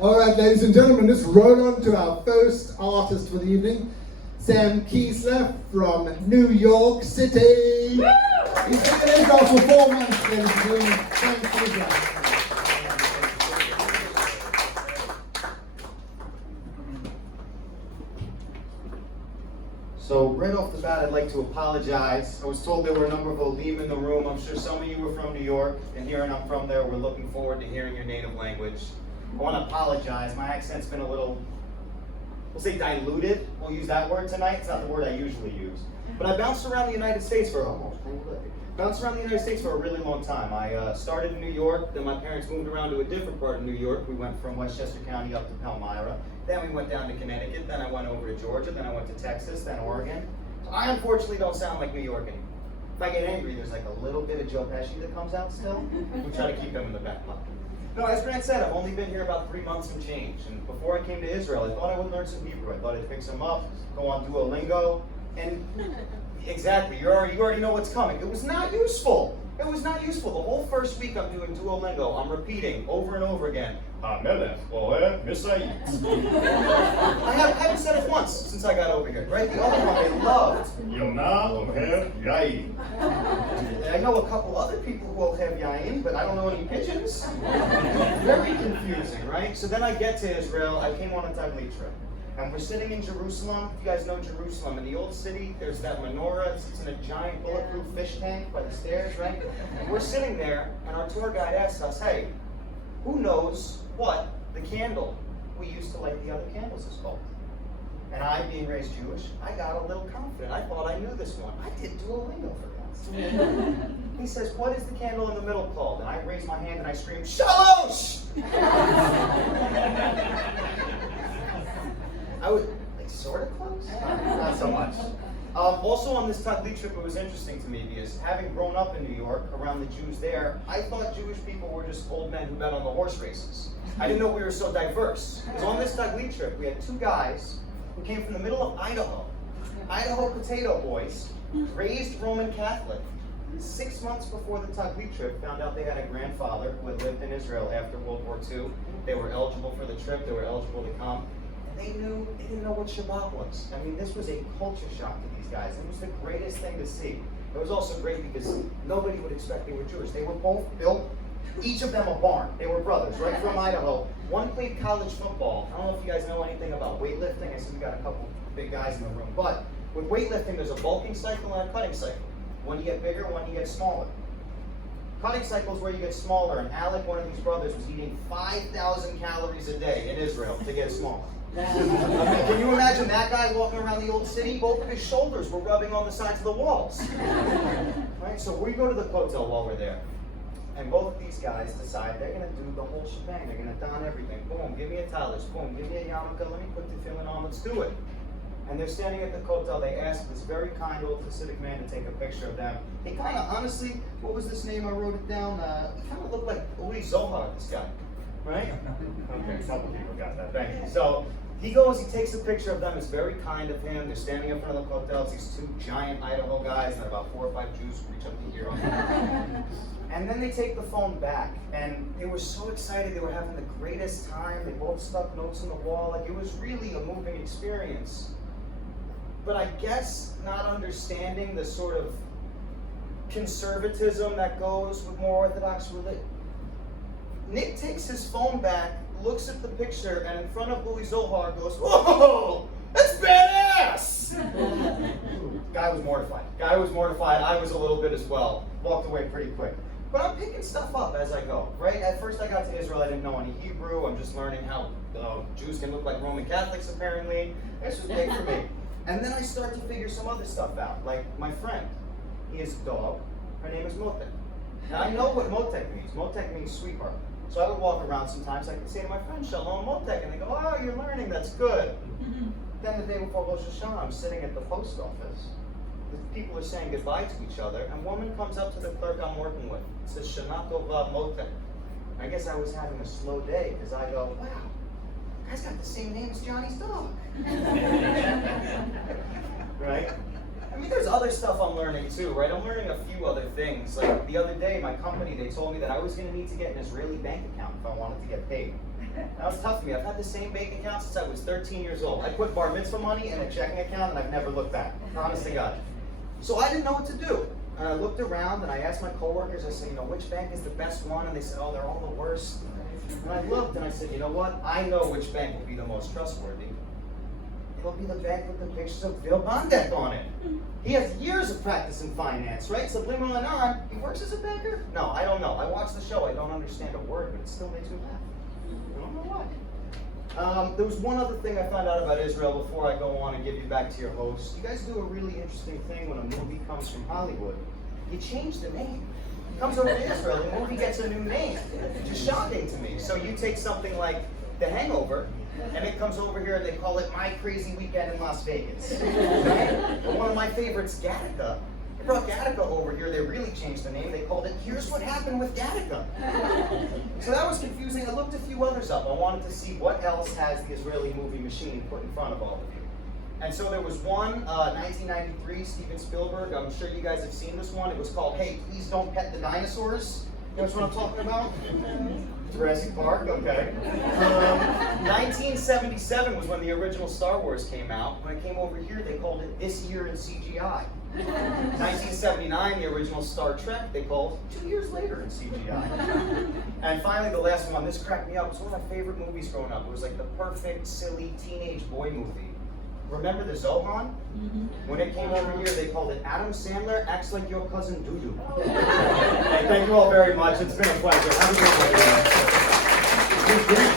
All right, ladies and gentlemen, let's roll on to our first artist for the evening, Sam Ceisler from New York City. Woo! He's been in Israel for 4 months, ladies and gentlemen. Sam Ceisler. So right off the bat, I'd like to apologize. I was told there were a number of Olim in the room. I'm sure some of you were from New York, and hearing I'm from there, we're looking forward to hearing your native language. I want to apologize. My accent's been a little, we'll say diluted. We'll use that word tonight. It's not the word I usually use. But I bounced around the United States for a really long time. I started in New York, then my parents moved around to a different part of New York. We went from Westchester County up to Palmyra. Then we went down to Connecticut, then I went over to Georgia, then I went to Texas, then Oregon. So I unfortunately don't sound like New York anymore. If I get angry, there's like a little bit of Joe Pesci that comes out still. We try to keep him in the back pocket. No, as Grant said, I've only been here about 3 months and change. And before I came to Israel, I thought I would learn some Hebrew. I thought I'd pick some up, go on Duolingo, and exactly, you already know what's coming. It was not useful. It was not useful. The whole first week I'm doing Duolingo. I'm repeating over and over again. I haven't said it once since I got over here, right? The other one they loved. I know a couple other people who will have yain, but I don't know any pigeons. Very confusing, right? So then I get to Israel. I came on a Taglit trip. And we're sitting in Jerusalem. You guys know Jerusalem. In the old city, there's that menorah. It's in a giant bulletproof fish tank by the stairs, right? And we're sitting there, and our tour guide asks us, hey, who knows what the candle we used to light the other candles is called? And I, being raised Jewish, I got a little confident. I thought I knew this one. I did Duolingo for that. He says, what is the candle in the middle called? And I raise my hand and I scream, Shalosh! I was like sort of close, not so much. Also on this Taglit trip, it was interesting to me because having grown up in New York around the Jews there, I thought Jewish people were just old men who bet on the horse races. I didn't know we were so diverse. Because on this Taglit trip, we had 2 guys who came from the middle of Idaho potato boys, raised Roman Catholic. 6 months before the Taglit trip, found out they had a grandfather who had lived in Israel after World War II. They were eligible for the trip. They were eligible to come. They didn't know what Shabbat was. I mean, this was a culture shock to these guys. It was the greatest thing to see. It was also great because nobody would expect they were Jewish. They were both built, each of them a barn. They were brothers, right from Idaho. One played college football. I don't know if you guys know anything about weightlifting. I see we got a couple big guys in the room. But with weightlifting, there's a bulking cycle and a cutting cycle. One you get bigger, one you get smaller. Cutting cycle is where you get smaller. And Alec, one of these brothers, was eating 5,000 calories a day in Israel to get smaller. Can you imagine that guy walking around the old city? Both of his shoulders were rubbing on the sides of the walls. Right? So we go to the hotel while we're there. And both of these guys decide they're going to do the whole shebang. They're going to don everything. Boom, give me a talis. Boom, give me a yarmulke. Let me put the tefillin on. Let's do it. And they're standing at the hotel. They ask this very kind old Hasidic man to take a picture of them. He kind of, honestly, what was this name? I wrote it down. He kind of looked like Uli Zohar, this guy. Right? Okay, a couple people got that. Thank you. So he goes, he takes a picture of them. It's very kind of him. They're standing in front of the hotel. It's these 2 giant Idaho guys, and about 4 or 5 Jews who reach up to here on them. And then they take the phone back, and they were so excited. They were having the greatest time. They both stuck notes on the wall. Like, it was really a moving experience. But I guess not understanding the sort of conservatism that goes with more Orthodox religion. Nick takes his phone back, looks at the picture, and in front of Louis Zohar goes, "Whoa, that's badass!" Guy was mortified. I was a little bit as well. Walked away pretty quick. But I'm picking stuff up as I go, right? At first I got to Israel, I didn't know any Hebrew. I'm just learning how Jews can look like Roman Catholics, apparently. This was big for me. And then I start to figure some other stuff out. Like my friend, he has a dog. Her name is Motek. Now I know what Motek means. Motek means sweetheart. So I would walk around sometimes, I could say to my friend, Shalom Motek, and they go, oh, you're learning, that's good. Then the day before Rosh Hashanah, I'm sitting at the post office. The people are saying goodbye to each other, and a woman comes up to the clerk I'm working with, says, Shana Tova Motek. I guess I was having a slow day, because I go, wow, that guy's got the same name as Johnny's dog. Right? I mean, there's other stuff I'm learning too, right? I'm learning a few other things. Like the other day, my company, they told me that I was going to need to get an Israeli bank account if I wanted to get paid. That was tough for me. I've had the same bank account since I was 13 years old. I put bar mitzvah money in a checking account and I've never looked back. Honest to God. So I didn't know what to do. And I looked around and I asked my coworkers, I said, which bank is the best one? And they said, oh, they're all the worst. And I looked and I said, you know what? I know which bank will be the most trustworthy. It'll be the bank with the pictures of Bill Bondek on it. He has years of practice in finance, right? So believe it or not, he works as a banker? No, I don't know. I watched the show. I don't understand a word, but it still makes me laugh. I don't know why. There was one other thing I found out about Israel before I go on and give you back to your host. You guys do a really interesting thing when a movie comes from Hollywood. You change the name. It comes over to Israel, the movie gets a new name. It's just shocking to me. So you take something like The Hangover, and it comes over here and they call it My Crazy Weekend in Las Vegas. Right? And one of my favorites, Gattaca. They brought Gattaca over here, they really changed the name. They called it Here's What Happened with Gattaca. So that was confusing. I looked a few others up. I wanted to see what else has the Israeli movie machine put in front of all of you. And so there was one, 1993, Steven Spielberg. I'm sure you guys have seen this one. It was called Hey, Please Don't Pet the Dinosaurs. You know what I'm talking about? Jurassic Park, okay. 1977 was when the original Star Wars came out. When it came over here, they called it This Year in CGI. 1979, the original Star Trek, they called 2 years later in CGI. And finally, the last one, this cracked me up. It was one of my favorite movies growing up. It was like the perfect, silly teenage boy movie. Remember the Zohan? When it came over here, they called it Adam Sandler Acts Like Your Cousin Dudu. Hey, thank you all very much. It's been a pleasure. Have a good day.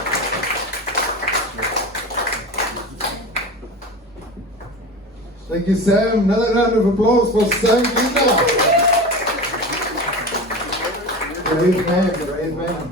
Thank you, Sam. Another round of applause for Sam Keisler. Brave man, brave man.